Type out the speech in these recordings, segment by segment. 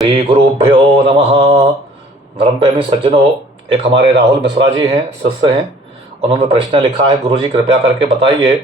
श्री गुरुभ्यो नमः। धर्म प्रेमी सज्जनों, एक हमारे राहुल मिश्रा जी हैं, शिष्य हैं। उन्होंने प्रश्न लिखा है, गुरुजी कृपया करके बताइए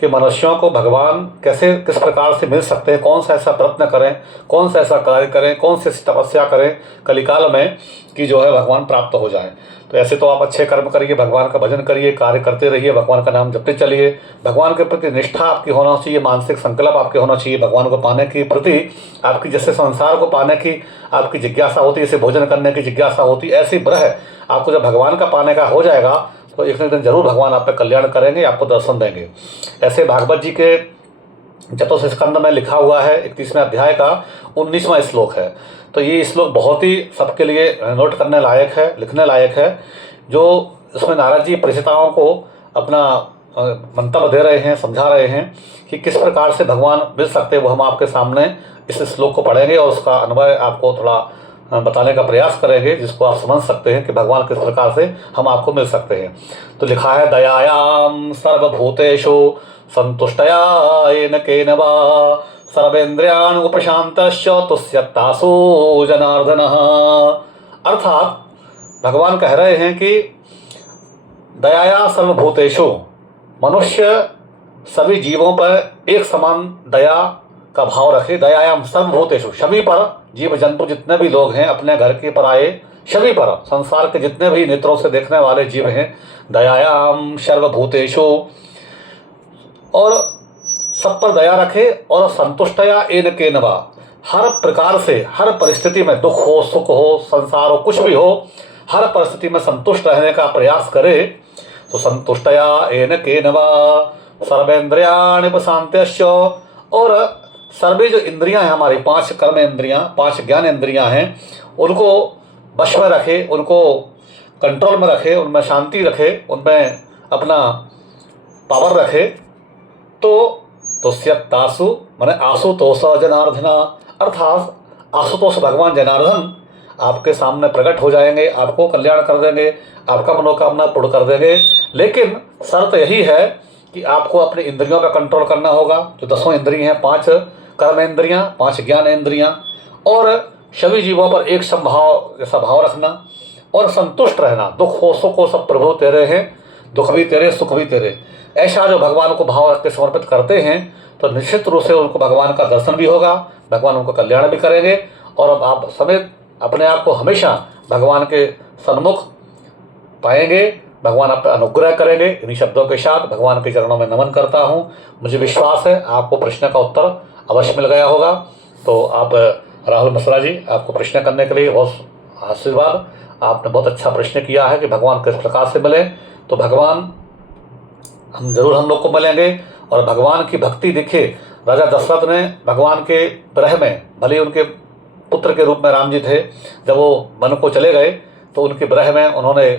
कि मनुष्यों को भगवान कैसे किस प्रकार से मिल सकते हैं, कौन सा ऐसा प्रयत्न करें, कौन सा ऐसा कार्य करें, कौन सी तपस्या करें कलिकाल में कि जो है भगवान प्राप्त हो जाए। तो ऐसे तो आप अच्छे कर्म करिए, भगवान का भजन करिए, कार्य करते रहिए, भगवान का नाम जपते चलिए, भगवान के प्रति निष्ठा आपकी होना चाहिए, मानसिक संकल्प आपके होना चाहिए, भगवान को पाने के प्रति आपकी जैसे संसार को पाने की आपकी जिज्ञासा होती है, जैसे भोजन करने की जिज्ञासा होती है, ऐसी ब्रह आपको जब भगवान का पाने का हो जाएगा तो एक न दिन जरूर भगवान आप पे कल्याण करेंगे, आपको दर्शन देंगे। ऐसे भागवत जी के चतुर्थ स्कंद में लिखा हुआ है 31वें अध्याय का 19वां श्लोक है। तो ये श्लोक बहुत ही सबके लिए नोट करने लायक है, लिखने लायक है। जो इसमें नारद जी परिचिताओं को अपना मंतव्य दे रहे हैं, समझा रहे हैं कि किस प्रकार से भगवान मिल सकते हैं, वो हम आपके सामने इस श्लोक को पढ़ेंगे और उसका अन्वय आपको थोड़ा बताने का प्रयास करेंगे, जिसको आप समझ सकते हैं कि भगवान किस प्रकार से हम आपको मिल सकते हैं। तो लिखा है, दयायाम सर्वभूतेषु संतुष्टया येन केन वा सर्वेन्द्रियाणि उपशान्तश्च तुष्यत्तासु जनार्दनः। अर्थात भगवान कह रहे हैं कि दयाया सर्वभूतेषु, मनुष्य सभी जीवों पर एक समान दया का भाव रखे। दयायाम सर्वभूतेषु, सभी पर, जीव जंतु जितने भी लोग हैं, अपने घर के पराये सभी पर, संसार के जितने भी नेत्रों से देखने वाले जीव हैं, दयायाम सर्वभूतेषु, और सब पर दया रखे। और संतुष्टया येन केन वा, हर प्रकार से, हर परिस्थिति में, दुख हो, सुख हो, संसार हो, कुछ भी हो, हर परिस्थिति में संतुष्ट रहने का प्रयास करे। तो संतुष्टया येन केन वा सर्वेन्द्रियाणि उपशान्त्यश्च, और सर्वे जो इंद्रियां हैं हमारी, 5 कर्म इंद्रियां, 5 ज्ञान इंद्रियां हैं, उनको वश में रखे, उनको कंट्रोल में रखे, उनमें शांति रखे, उनमें अपना पावर रखे। तो तुष्यत्तासु माने आशुतोष जनार्दना, अर्थात आशुतोष भगवान जनार्दन आपके सामने प्रकट हो जाएंगे, आपको कल्याण कर देंगे, आपका मनोकामना पूर्ण कर देंगे। लेकिन शर्त यही है कि आपको अपने इंद्रियों का कंट्रोल करना होगा। जो 10 इंद्रिय हैं, 5 कर्म इंद्रियां, 5 ज्ञान इंद्रियां, और सभी जीवों पर एक संभाव जैसा भाव रखना और संतुष्ट रहना। दुख हो, सुख हो, सब प्रभु तेरे हैं, दुख भी तेरे, सुख भी तेरे, ऐसा जो भगवान को भाव रख के समर्पित करते हैं, तो निश्चित रूप से उनको भगवान का दर्शन भी होगा, भगवान उनको कल्याण भी करेंगे। और अब आप समेत अपने आप को हमेशा भगवान के सन्मुख पाएंगे, भगवान आप पर अनुग्रह करेंगे। इन्हीं शब्दों के साथ भगवान के चरणों में नमन करता हूँ। मुझे विश्वास है आपको प्रश्न का उत्तर अवश्य मिल गया होगा। तो आप राहुल मिश्रा जी, आपको प्रश्न करने के लिए बहुत आशीर्वाद। आपने बहुत अच्छा प्रश्न किया है कि भगवान किस प्रकार से मिले। तो भगवान हम लोग को मिलेंगे, और भगवान की भक्ति दिखे। राजा दशरथ ने भगवान के विरह में, भले ही उनके पुत्र के रूप में राम जी थे, जब वो वन को चले गए तो उनके विरह में उन्होंने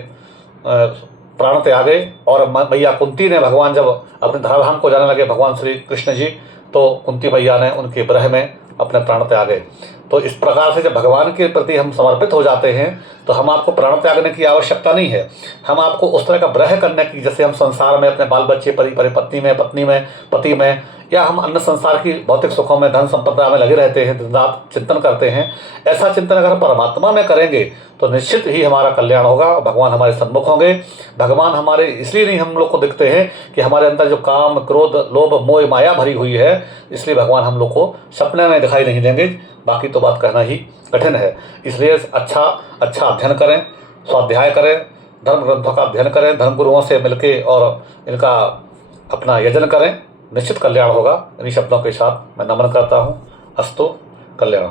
प्राण त्यागे। और मैया कुंती ने, भगवान जब अपने धराधाम को जाने लगे भगवान श्री कृष्ण जी, तो कुंती मैया ने उनके विरह में अपने प्राण त्यागे। तो इस प्रकार से जब भगवान के प्रति हम समर्पित हो जाते हैं तो हम आपको प्राण त्यागने की आवश्यकता नहीं है। हम आपको उस तरह का विरह करने की, जैसे हम संसार में अपने बाल बच्चे, पत्नी में, पति में, या हम अन्य संसार की भौतिक सुखों में, धन संपदा में लगे रहते हैं, दिन रात चिंतन करते हैं, ऐसा चिंतन अगर हम परमात्मा में करेंगे तो निश्चित ही हमारा कल्याण होगा। भगवान हमारे सन्मुख होंगे। भगवान हमारे इसलिए नहीं हम लोग को दिखते हैं कि हमारे अंदर जो काम, क्रोध, लोभ, मोह, माया भरी हुई है, इसलिए भगवान हम लोग को सपने में दिखाई नहीं देंगे। बाकी तो बात कहना ही कठिन है। इसलिए अच्छा अध्ययन करें, स्वाध्याय करें, धर्म ग्रंथों का अध्ययन करें, धर्म गुरुओं से मिलके और इनका अपना यजन करें, निश्चित कल्याण होगा। इन्हीं शब्दों के साथ मैं नमन करता हूँ। अस्तु कल्याण।